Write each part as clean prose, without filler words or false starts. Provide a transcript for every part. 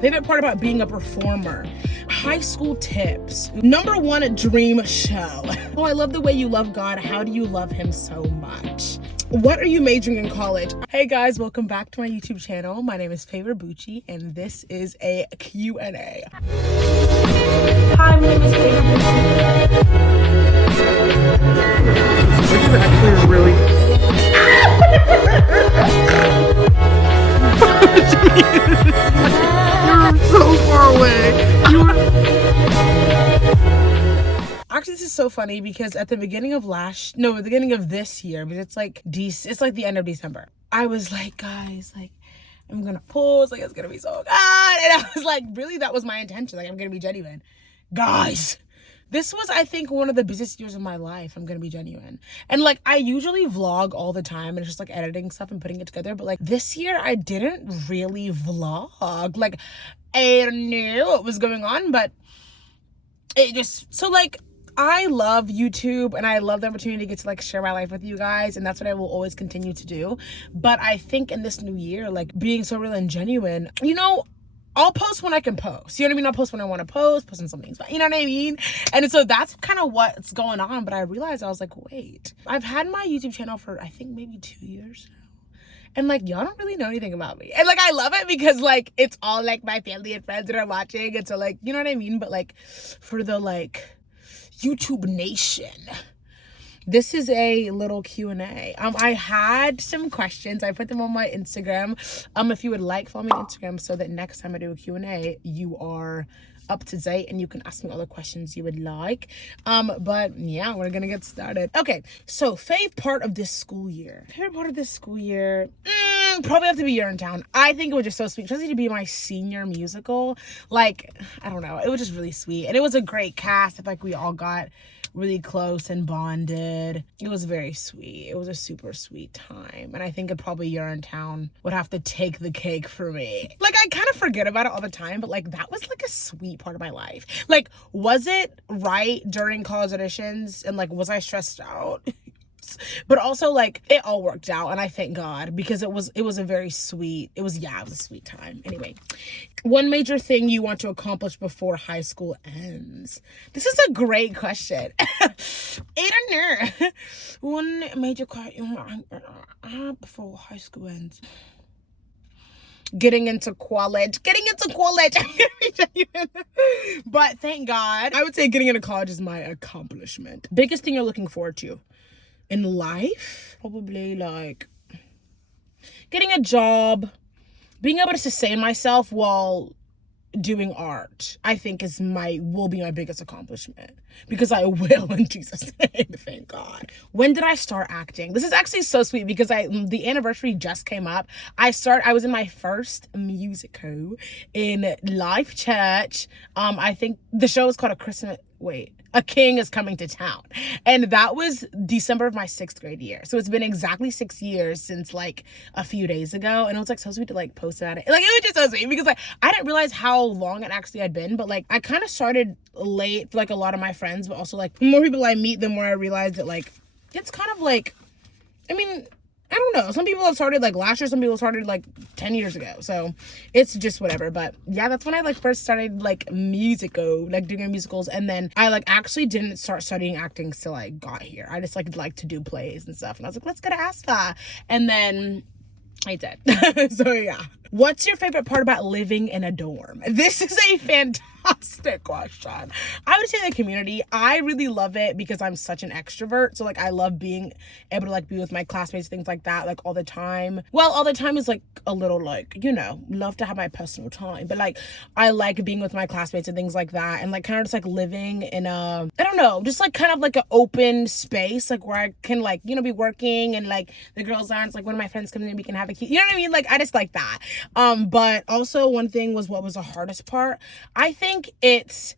Favorite part about being a performer. High school tips. Number one, dream show. Oh, I love the way you love God. How do you love him so much? What are you majoring in college? Hey guys, welcome back to my YouTube channel. My name is Favor Bucci and this is a Q&A. Hi, my name is Favor Bucci. Which is actually really... You're so far away. Actually, this is so funny because at the beginning of this year, but it's like the end of December. I was like, guys, like, I'm gonna pose, like, it's gonna be so good. And I was like, really, that was my intention. Like, I'm gonna be genuine. Guys, this was, I think, one of the busiest years of my life. I'm gonna be genuine. And like, I usually vlog all the time and it's just like editing stuff and putting it together. But like this year, I didn't really vlog. Like, I knew what was going on, but it just, so like, I love YouTube and I love the opportunity to get to like share my life with you guys, and that's what I will always continue to do. But I think in this new year, like being so real and genuine, you know, I'll post when I can post. You know what I mean? I'll post when I want to post on something. You know what I mean? And so that's kind of what's going on. But I realized, I was like, wait, I've had my YouTube channel for I think maybe 2 years now. And like, y'all don't really know anything about me. And like, I love it because like, it's all like my family and friends that are watching. And so like, you know what I mean? But like for the like YouTube nation, this is a little Q&A. I had some questions. I put them on my Instagram. If you would like, follow me on Instagram so that next time I do a Q&A, you are up to date and you can ask me all the questions you would like. But yeah, we're gonna get started. Okay, so favorite part of this school year. Favorite part of this school year, probably have to be Urinetown. I think it was just so sweet, especially to be my senior musical. Like, I don't know, it was just really sweet. And it was a great cast. Like, we all got really close and bonded. It was very sweet. It was a super sweet time. And I think it probably Urinetown would have to take the cake for me. Like, I kind of forget about it all the time, but like, that was like a sweet part of my life. Like, was it right during college auditions? And like, was I stressed out? But also like, it all worked out, and I thank God, because it was a very sweet, it was a sweet time. Anyway, one major thing you want to accomplish before high school ends. This is a great question. One major before high school ends. Getting into college. But thank God, I would say getting into college is my accomplishment. Biggest thing you're looking forward to in life? Probably like getting a job, being able to sustain myself while doing art, I think will be my biggest accomplishment, because I will, in Jesus' name. Thank God. When did I start acting? This is actually so sweet because the anniversary just came up. I was in my first musical in Life Church. I think the show is called A King is Coming to Town. And that was December of my 6th grade year. So it's been exactly 6 years since like a few days ago. And it was like so sweet to like post about it. Like, it was just so sweet because like, I didn't realize how long it actually had been, but like, I kind of started late for like a lot of my friends, but also like the more people I meet, the more I realize that like, it's kind of like, I mean, I don't know. Some people have started like last year. Some people started like 10 years ago. So it's just whatever. But yeah, that's when I like first started like doing musicals. And then I like actually didn't start studying acting till I got here. I just like to do plays and stuff. And I was like, let's go to ASFA. And then I did. So yeah. What's your favorite part about living in a dorm? This is a fantastic question. I would say the community. I really love it because I'm such an extrovert. So like, I love being able to like be with my classmates, things like that, like all the time. Well, all the time is like a little like, you know, love to have my personal time, but like, I like being with my classmates and things like that. And like kind of just like living in I don't know, just like kind of like an open space, like where I can like, you know, be working and like the girls aren't like, when my friends come in, we can have a key, you know what I mean? Like, I just like that. But also one thing was, what was the hardest part? I think it's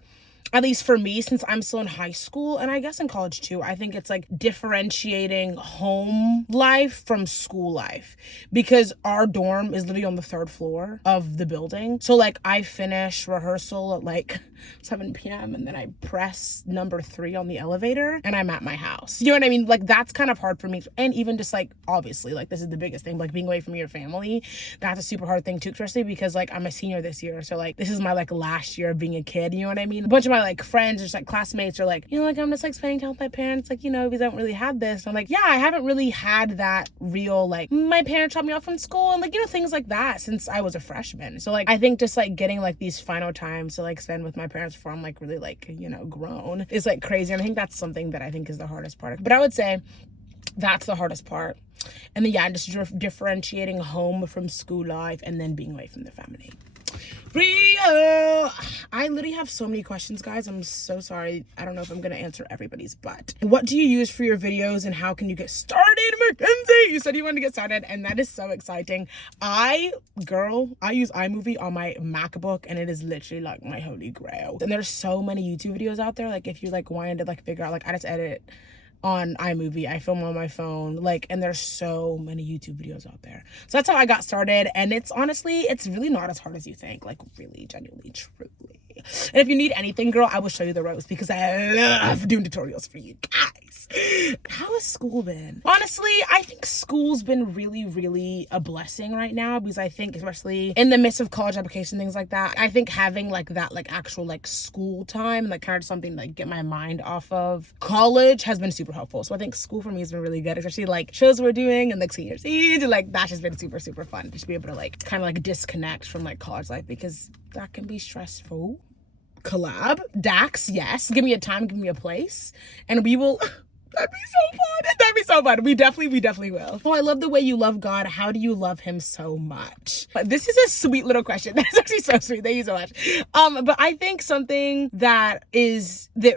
at least for me, since I'm still in high school and I guess in college too, I think it's like differentiating home life from school life, because our dorm is literally on the 3rd floor of the building. So like I finish rehearsal at like 7 p.m. and then I press number 3 on the elevator and I'm at my house. You know what I mean? Like that's kind of hard for me. And even just like, obviously, like this is the biggest thing, like being away from your family, that's a super hard thing too, especially because like I'm a senior this year. So like this is my like last year of being a kid, you know what I mean? A bunch of my like friends, just like classmates are like, you know, like I'm just like spending time with my parents, like, you know, because I don't really have this. And I'm like, yeah, I haven't really had that real, like my parents dropped me off from school and like, you know, things like that since I was a freshman. So like I think just like getting like these final times to like spend with my parents before I'm like really like, you know, grown is like crazy. And I think that's something that I think is the hardest part. But I would say that's the hardest part. And then yeah, just differentiating home from school life and then being away from the family. Rio! I literally have so many questions, guys. I'm so sorry. I don't know if I'm gonna answer everybody's, but what do you use for your videos and how can you get started, Mackenzie? You said you wanted to get started, and that is so exciting. I use iMovie on my MacBook, and it is literally like my holy grail. And there's so many YouTube videos out there. Like if you like wanted to like figure out, like I just edit on iMovie, I film on my phone, like, and there's so many YouTube videos out there. So that's how I got started, and it's honestly, it's really not as hard as you think, like really, genuinely, truly. And if you need anything, girl, I will show you the ropes because I love doing tutorials for you guys. How has school been? Honestly, I think school's been really, really a blessing right now, because I think especially in the midst of college application, things like that, I think having like that like actual like school time, like kind of something to like get my mind off of college has been super helpful. So I think school for me has been really good, especially like shows we're doing and like senior siege, and like that's just been super, super fun, just be able to like kind of like disconnect from like college life, because that can be stressful. Collab, Dax, yes, give me a time, give me a place, and we will. That'd be so fun. That'd be so fun. We definitely will. Oh, I love the way you love God. How do you love him so much? But this is a sweet little question. That's actually so sweet. Thank you so much. But I think something that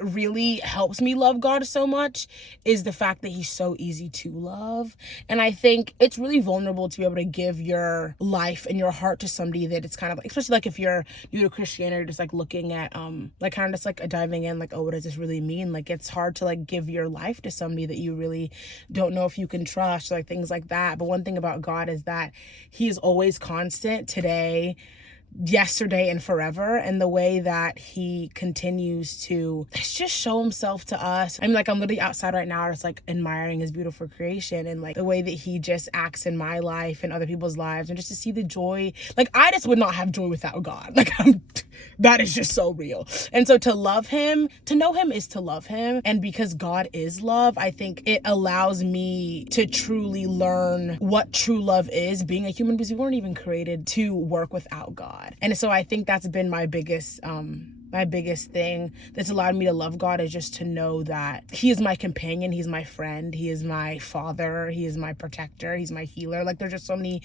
really helps me love God so much is the fact that he's so easy to love. And I think it's really vulnerable to be able to give your life and your heart to somebody that it's kind of like, especially like if you're new to Christianity, just like looking at like kind of just like diving in, like, oh, what does this really mean? Like it's hard to like give your life to somebody that you really don't know if you can trust, like things like that. But one thing about God is that he is always constant, today, yesterday, and forever. And the way that he continues to just show himself to us. I mean, like I'm literally outside right now just like admiring his beautiful creation, and like the way that he just acts in my life and other people's lives, and just to see the joy. Like I just would not have joy without God. Like that is just so real. And so to love him, to know him is to love him. And because God is love, I think it allows me to truly learn what true love is, being a human, because we weren't even created to work without God. And so I think that's been my biggest thing that's allowed me to love God, is just to know that he is my companion, he's my friend, he is my father, he is my protector, he's my healer. Like there's just so many,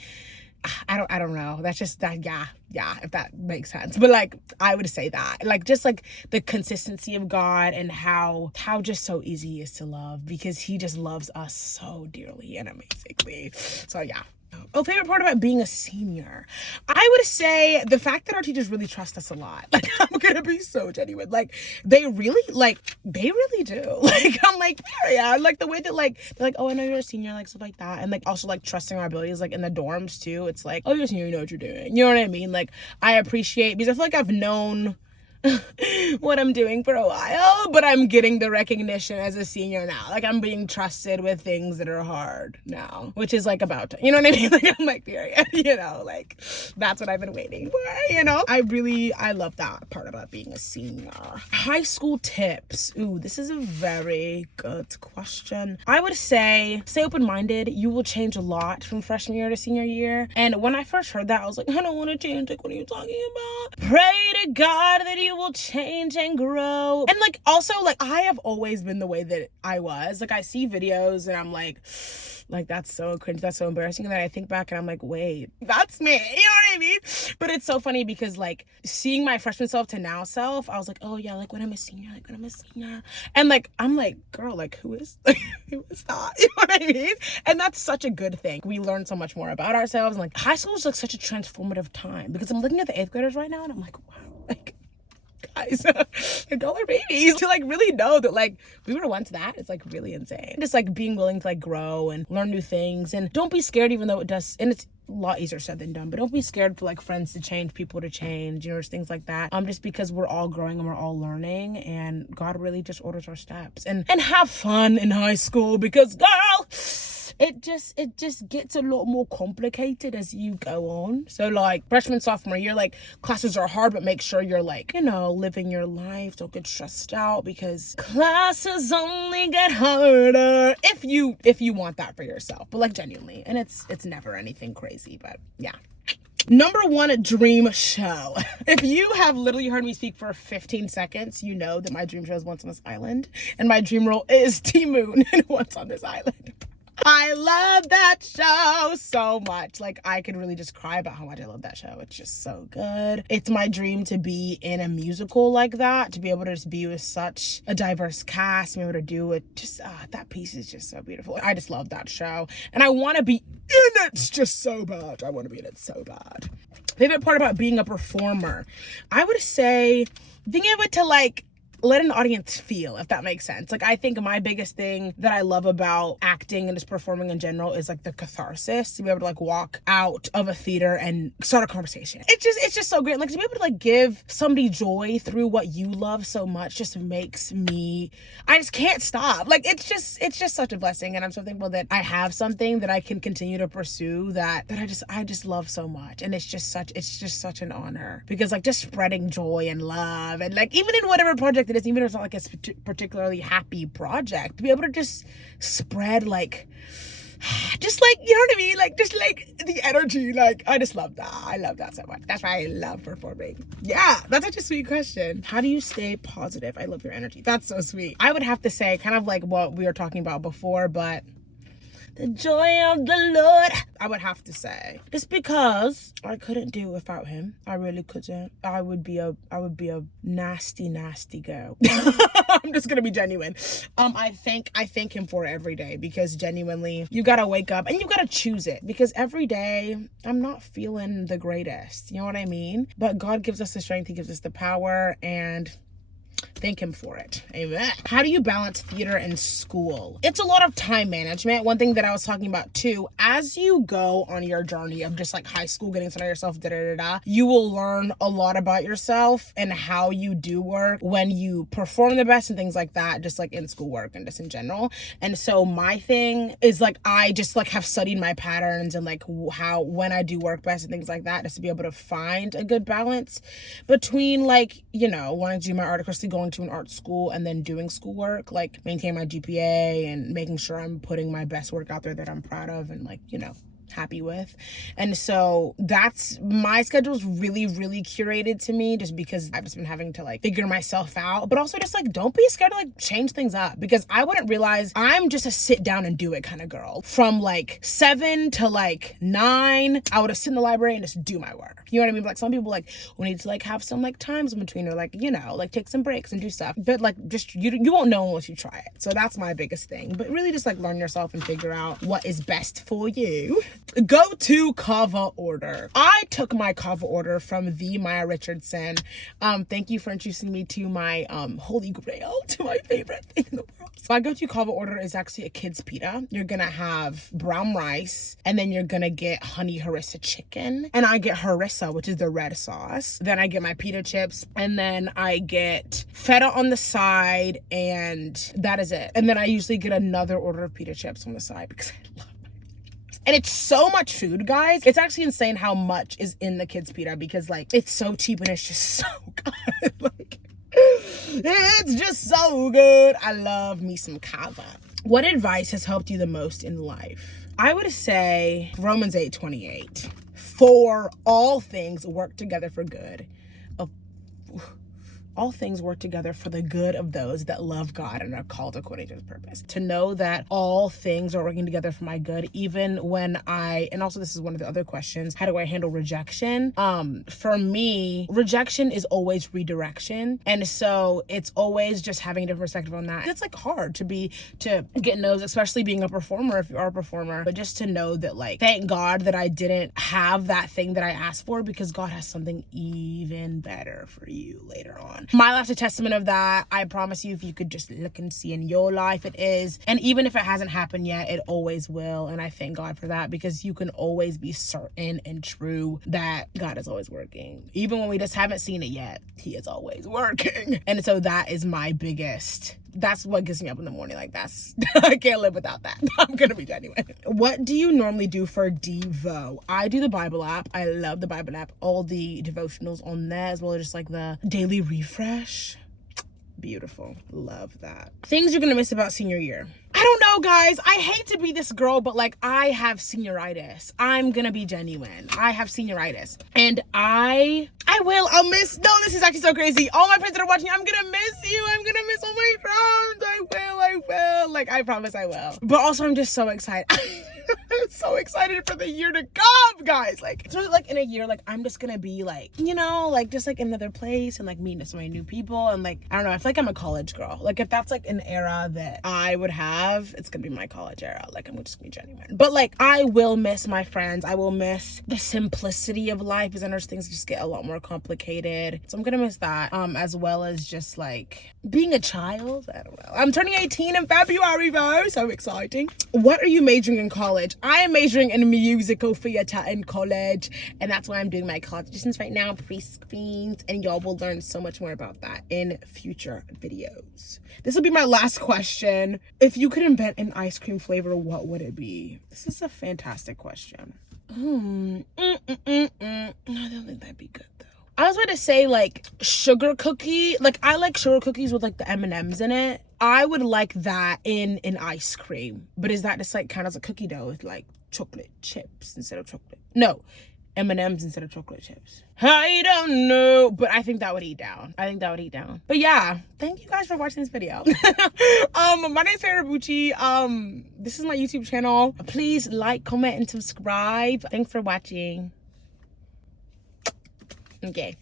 I don't know. That's just that, yeah, if that makes sense. But like I would say that, like just like the consistency of God, and how just so easy he is to love, because he just loves us so dearly and amazingly. So yeah. Oh, favorite part about being a senior? I would say the fact that our teachers really trust us a lot. Like, I'm gonna be so genuine. Like, they really do. Like, I'm like, yeah, like the way that like, they're like, oh, I know you're a senior, like stuff like that. And like also like trusting our abilities, like in the dorms too. It's like, oh, you're a senior, you know what you're doing. You know what I mean? Like, I appreciate, because I feel like I've known what I'm doing for a while, but I'm getting the recognition as a senior now. Like I'm being trusted with things that are hard now, which is like about to, you know what I mean? Like I'm like, period, you know, like that's what I've been waiting for, you know? I love that part about being a senior. High school tips. Ooh, this is a very good question. I would say stay open-minded. You will change a lot from freshman year to senior year. And when I first heard that, I was like, I don't want to change. Like, what are you talking about? Pray to God that you will change and grow. And like also like I have always been the way that I was. Like I see videos and I'm like that's so cringe, that's so embarrassing, and then I think back and I'm like, wait, that's me, you know what I mean? But it's so funny because like seeing my freshman self to now self, I was like, oh yeah, like when I'm a senior, and like I'm like, girl, like who is that? You know what I mean? And that's such a good thing. We learn so much more about ourselves, and like high school is like such a transformative time, because I'm looking at the 8th graders right now and I'm like, wow, like guys. They're dollar babies. To like really know that like we were once that is like really insane. Just like being willing to like grow and learn new things, and don't be scared, even though it does, and it's a lot easier said than done, but don't be scared for like friends to change, people to change, you know, just things like that. Just because we're all growing and we're all learning, and God really just orders our steps. And have fun in high school, because girl, it just gets a lot more complicated as you go on. So like freshman, sophomore year, like classes are hard, but make sure you're like, you know, living your life. Don't get stressed out, because classes only get harder if you want that for yourself. But like genuinely, and it's never anything crazy, but yeah. Number one dream show. If you have literally heard me speak for 15 seconds, you know that my dream show is Once on This Island, and my dream role is T Moon in Once on This Island. I love that show so much. Like, I could really just cry about how much I love that show. It's just so good. It's my dream to be in a musical like that, to be able to just be with such a diverse cast, and be able to do it. Just, that piece is just so beautiful. I just love that show. And I want to be in it just so bad. I want to be in it so bad. Favorite part about being a performer? I would say being able to, like, let an audience feel, if that makes sense. Like, I think my biggest thing that I love about acting and just performing in general is like the catharsis, to be able to like walk out of a theater and start a conversation. It's just so great. Like, to be able to like give somebody joy through what you love so much just makes me, I just can't stop. Like, it's just such a blessing. And I'm so thankful that I have something that I can continue to pursue that I just love so much. And it's just such an honor, because like just spreading joy and love, and like even in whatever project it is, even if it's not like a particularly happy project, to be able to just spread like, just like, you know what I mean? Like, just like the energy, like, I just love that. I love that so much. That's why I love performing. Yeah, that's such a sweet question. How do you stay positive? I love your energy. That's so sweet. I would have to say kind of like what we were talking about before, but the joy of the Lord, I would have to say. Just because I couldn't do without him. I really couldn't. I would be a nasty, nasty girl. I'm just gonna be genuine. I thank him for it every day, because genuinely, you gotta wake up and you gotta choose it, because every day I'm not feeling the greatest. You know what I mean? But God gives us the strength, he gives us the power, and thank him for it. Amen. How do you balance theater and school? It's a lot of time management. One thing that I was talking about too, as you go on your journey of just like high school, getting to know yourself, you will learn a lot about yourself and how you do work when you perform the best and things like that, just like in schoolwork and just in general. And so my thing is like, I just like have studied my patterns and like how, when I do work best and things like that, just to be able to find a good balance between like, you know, wanting to do my art, especially going to an art school and then doing schoolwork, like maintain my GPA and making sure I'm putting my best work out there that I'm proud of and like, you know, happy with. And so that's, my schedule's really, really curated to me, just because I've just been having to like figure myself out, but also just like, don't be scared to like change things up, because I wouldn't realize I'm just a sit down and do it kind of girl. From like 7 to like 9, I would have sit in the library and just do my work. You know what I mean? But like some people like, we need to like have some like times in between, or like, you know, like take some breaks and do stuff. But like, just, you won't know unless you try it. So that's my biggest thing. But really just like learn yourself and figure out what is best for you. Go to kava order. I took my kava order from the Maya Richardson. Thank you for introducing me to my holy grail, to my favorite thing in the world. So my go-to kava order is actually a kid's pita. You're gonna have brown rice, and then you're gonna get honey harissa chicken, and I get harissa, which is the red sauce. Then I get my pita chips, and then I get feta on the side, and that is it. And then I usually get another order of pita chips on the side, because I love. And it's so much food, guys. It's actually insane how much is in the kids' pita, because like it's so cheap and it's just so good. Like, it's just so good. I love me some kava. What advice has helped you the most in life? I would say Romans 8:28. For all things work together for good. All things work together for the good of those that love God and are called according to his purpose. To know that all things are working together for my good, even when and also this is one of the other questions, how do I handle rejection? For me, rejection is always redirection. And so it's always just having a different perspective on that. It's like hard to get no's, especially being a performer, if you are a performer, but just to know that like, thank God that I didn't have that thing that I asked for, because God has something even better for you later on. My life's a testament of that. I promise you, if you could just look and see in your life, it is. And even if it hasn't happened yet, it always will. And I thank God for that, because you can always be certain and true that God is always working. Even when we just haven't seen it yet, he is always working. And so that is my biggest, that's what gets me up in the morning. Like, that's, I can't live without that. I'm gonna be genuine. What do you normally do for Devo? I do the Bible app. I love the Bible app. All the devotionals on there, as well as just like the daily refresh. Beautiful. Love that. Things you're gonna miss about senior year. I don't know, guys. I hate to be this girl, but like, I have senioritis. I'm gonna be genuine. I have senioritis. And I'll miss, no, this is actually so crazy. All my friends that are watching, I'm gonna miss you. I'm gonna miss all my friends. I will. Like, I promise I will. But also, I'm just so excited. I'm so excited for the year to come, guys. Like, it's really like in a year, like, I'm just gonna be like, you know, like just like in another place and like meeting so many new people. And like, I don't know, I feel like I'm a college girl. Like, if that's like an era that I would have, it's gonna be my college era. Like, I'm just gonna be genuine. But like, I will miss my friends. I will miss the simplicity of life, because I know things just get a lot more complicated. So I'm gonna miss that, as well as just like being a child. I don't know. I'm turning 18 in February though, so exciting. What are you majoring in college? I am majoring in musical theater in college, and that's why I'm doing my college auditions right now, pre-screens, and y'all will learn so much more about that in future videos. This will be my last question. If you could invent an ice cream flavor, what would it be? This is a fantastic question. I don't think that'd be good though. I was about to say like sugar cookie. Like, I like sugar cookies with like the M&Ms in it. I would like that in an ice cream. But is that just like kind of a cookie dough with like chocolate chips instead of chocolate? No, M&Ms instead of chocolate chips. I don't know, but I think that would eat down. But yeah, thank you guys for watching this video. My name's Farrah Bucci. This is my YouTube channel. Please like, comment, and subscribe. Thanks for watching. Okay.